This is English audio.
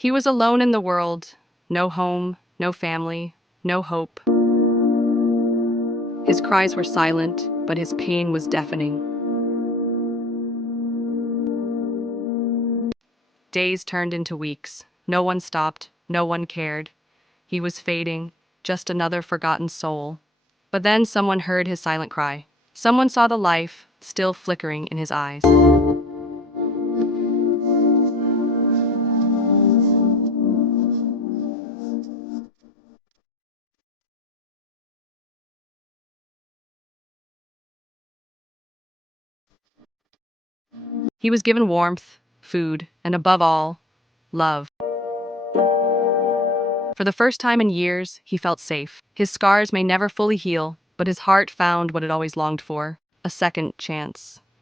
He was alone in the world, no home, no family, no hope. His cries were silent, but his pain was deafening. Days turned into weeks. No one stopped, no one cared. He was fading, just another forgotten soul. But then someone heard his silent cry. Someone saw the life still flickering in his eyes. He was given warmth, food, and above all, love. For the first time in years, he felt safe. His scars may never fully heal, but his heart found what it always longed for, a second chance.